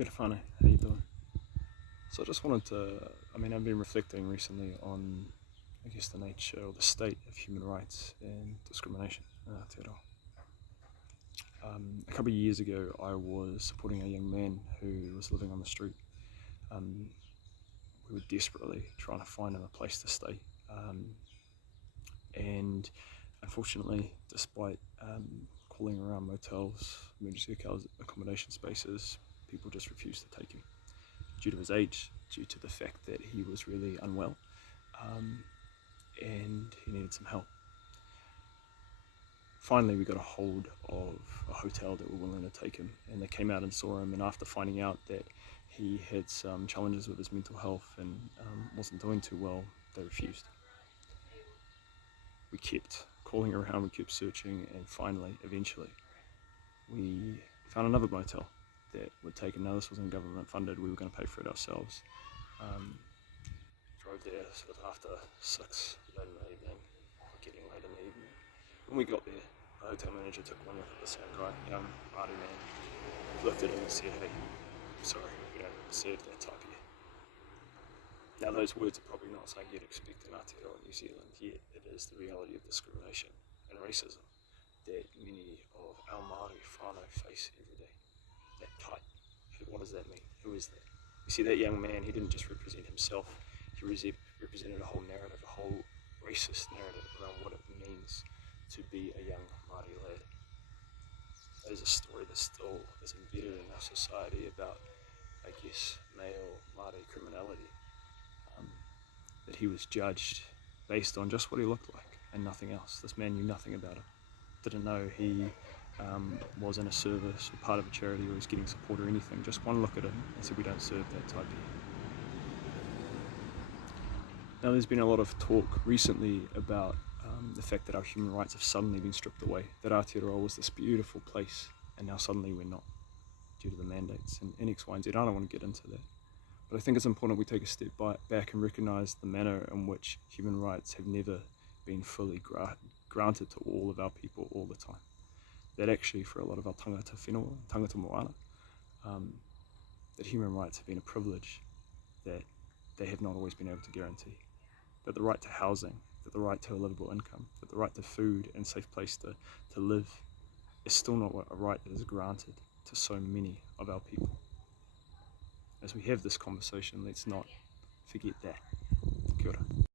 Kia ora whānau, how you doing? So I just wanted to, I've been reflecting recently on, the nature or the state of human rights and discrimination in Aotearoa. A couple of years ago I was supporting a young man who was living on the street. We were desperately trying to find him a place to stay. And unfortunately, despite calling around motels, emergency accommodation spaces, people just refused to take him due to his age, due to the fact that he was really unwell and he needed some help. Finally, we got a hold of a hotel that were willing to take him, and they came out and saw him, and after finding out that he had some challenges with his mental health and wasn't doing too well, they refused. We kept calling around, we kept searching, and finally, eventually, we found another motel that would take him. Now this wasn't government funded, we were going to pay for it ourselves. Drove there sort of after 6 late in the evening, getting late in the evening. When we got there, the hotel manager took one look at this young guy, young Māori man, looked at him and said, "Hey, sorry, we don't serve that type here." Now those words are probably not something you'd expect in Aotearoa, New Zealand, yet it is the reality of discrimination and racism that many of our Māori whānau face every day. That type. What does that mean? Who is that? You see, that young man, he didn't just represent himself, he represented a whole narrative, a whole racist narrative around what it means to be a young Māori lad. That is a story that still is embedded in our society about, male Māori criminality. That he was judged based on just what he looked like and nothing else. This man knew nothing about it. Didn't know he was in a service or part of a charity or was getting support or anything. Just one look at him and said, "We don't serve that type here." Now there's been a lot of talk recently about the fact that our human rights have suddenly been stripped away, that Aotearoa was this beautiful place and now suddenly we're not, due to the mandates and X, Y and Z. I don't want to get into that, but I think it's important we take a step back and recognise the manner in which human rights have never been fully granted to all of our people all the time. That actually for a lot of our tangata whenua, tangata moana, that human rights have been a privilege that they have not always been able to guarantee. That the right to housing, that the right to a livable income, that the right to food and safe place to live is still not a right that is granted to so many of our people. As we have this conversation, let's not forget that. Kia ora.